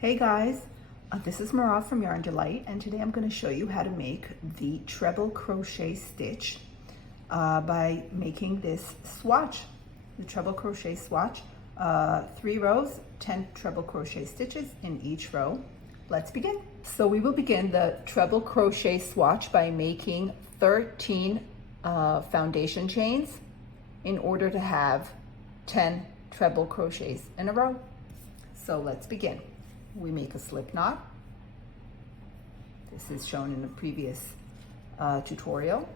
Hey guys, this is Mara from Yarn Delight, and today I'm going to show you how to make the treble crochet stitch by making this swatch, the treble crochet swatch. 3 rows, 10 treble crochet stitches in each row. Let's begin. So we will begin the treble crochet swatch by making 13 foundation chains in order to have 10 treble crochets in a row. So let's begin. We make a slip knot. This is shown in a previous tutorial.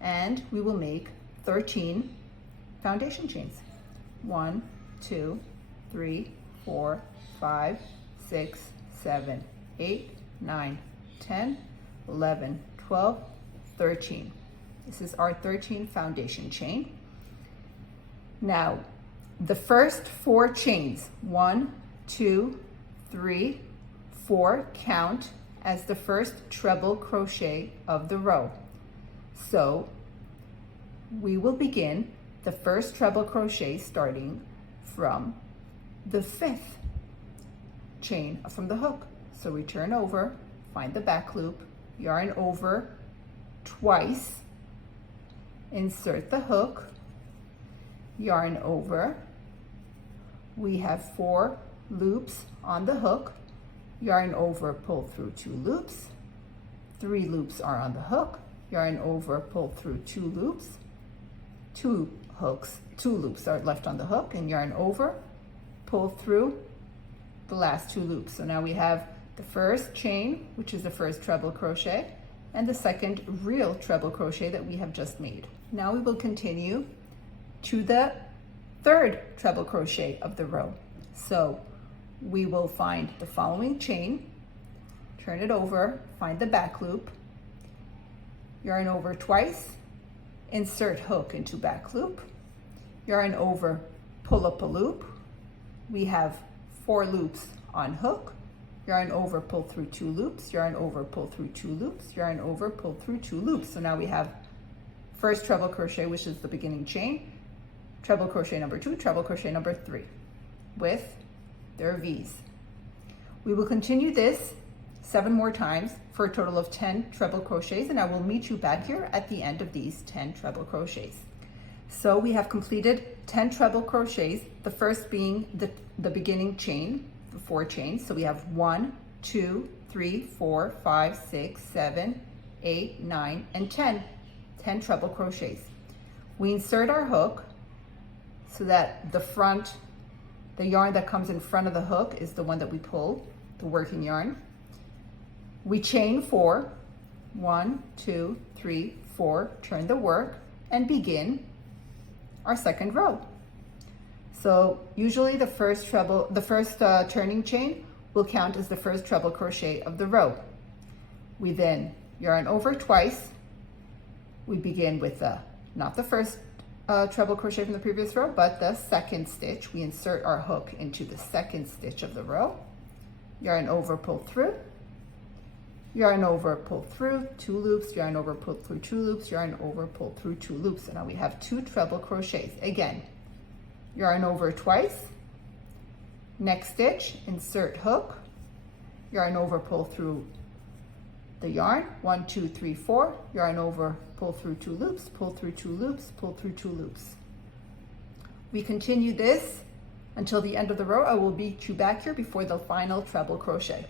And we will make 13 foundation chains. 1, 2, 3, 4, 5, 6, 7, 8, 9, 10, 11, 12, 13. This is our 13th foundation chain. Now, the first 4 chains, 1, 2, 3, 4, count as the first treble crochet of the row. So we will begin the first treble crochet starting from the 5th chain from the hook. So we turn over, find the back loop, yarn over twice, insert the hook, yarn over. We have 4 loops on the hook, yarn over, pull through 2 loops, 3 loops are on the hook, yarn over, pull through 2 loops, 2 loops are left on the hook, and yarn over, pull through the last 2 loops. So now we have the first chain, which is the first treble crochet, and the second real treble crochet that we have just made. Now we will continue to the 3rd treble crochet of the row. So we will find the following chain, turn it over, find the back loop, yarn over twice, insert hook into back loop, yarn over, pull up a loop. We have 4 loops on hook, yarn over, pull through 2 loops, yarn over, pull through 2 loops, yarn over, pull through 2 loops. So now we have first treble crochet, which is the beginning chain, treble crochet number 2, treble crochet number 3 with their V's. We will continue this 7 more times for a total of 10 treble crochets, and I will meet you back here at the end of these 10 treble crochets. So we have completed 10 treble crochets, the first being the beginning chain, the 4 chains. So we have 1, 2, 3, 4, 5, 6, 7, 8, 9, and 10 treble crochets. We insert our hook so that the yarn that comes in front of the hook is the one that we pull, the working yarn. We chain 4, 1, 2, 3, 4, turn the work, and begin our second row. So usually the first turning chain will count as the first treble crochet of the row. We then yarn over twice. We begin with not the first treble crochet from the previous row, but the second stitch. We insert our hook into the second stitch of the row, yarn over, pull through, yarn over, pull through 2 loops, yarn over, pull through 2 loops, yarn over, pull through 2 loops. So now we have 2 treble crochets. Again, yarn over twice, next stitch, insert hook, yarn over, pull through the yarn, 1, 2, 3, 4, yarn over, pull through 2 loops, pull through 2 loops, pull through 2 loops. We continue this until the end of the row. I will meet you back here before the final treble crochet.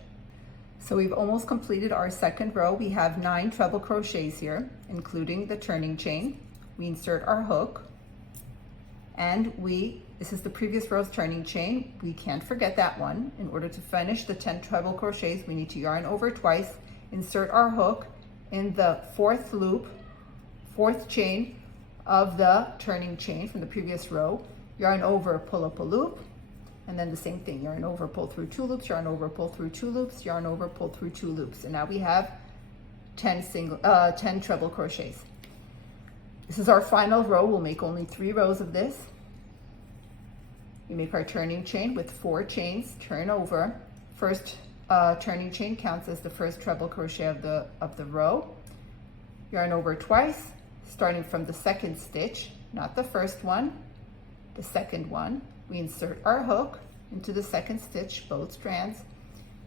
So we've almost completed our second row. We have 9 treble crochets here, including the turning chain. We insert our hook, and this is the previous row's turning chain. We can't forget that one. In order to finish the 10 treble crochets, we need to yarn over twice, insert our hook in the 4th loop, 4th chain of the turning chain from the previous row, yarn over, pull up a loop, and then the same thing, yarn over, pull through 2 loops, yarn over, pull through 2 loops, yarn over, pull through 2 loops. And now we have 10 treble crochets. This is our final row. We'll make only 3 rows of this. We make our turning chain with 4 chains, turn over. First turning chain counts as the first treble crochet of the row. Yarn over twice, starting from the second stitch, not the first one, the second one. We insert our hook into the second stitch, both strands,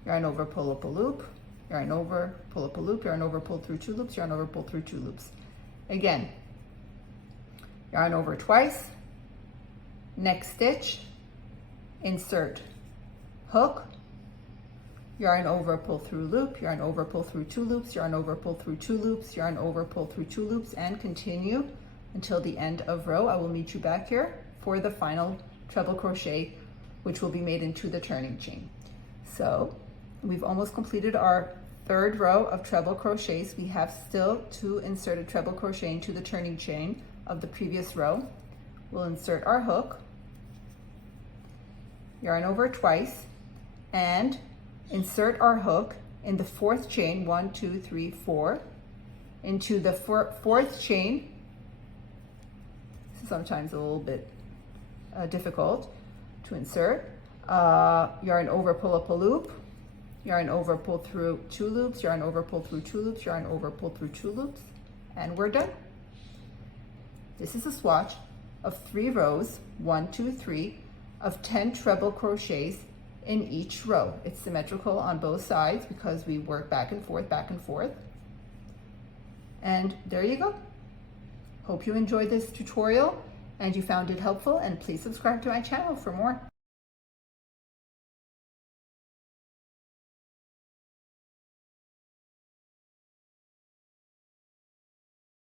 yarn over, pull up a loop, yarn over, pull up a loop, yarn over, pull through 2 loops, yarn over, pull through 2 loops. Again, yarn over twice, next stitch, insert hook, yarn over, pull through loop, yarn over, pull through 2 loops, yarn over, pull through 2 loops, yarn over, pull through 2 loops, and continue until the end of row. I will meet you back here for the final treble crochet, which will be made into the turning chain. So we've almost completed our 3rd row of treble crochets. We have still to insert a treble crochet into the turning chain of the previous row. We'll insert our hook, yarn over twice, and insert our hook in the 4th chain, 1, 2, 3, 4, into the 4th chain. This is sometimes a little bit difficult to insert. Yarn over, pull up a loop, yarn over, pull through 2 loops, yarn over, pull through 2 loops, yarn over, pull through 2 loops, and we're done. This is a swatch of 3 rows, 1, 2, 3, of 10 treble crochets in each row. It's symmetrical on both sides because we work back and forth, back and forth. And there you go. Hope you enjoyed this tutorial and you found it helpful, and please subscribe to my channel for more.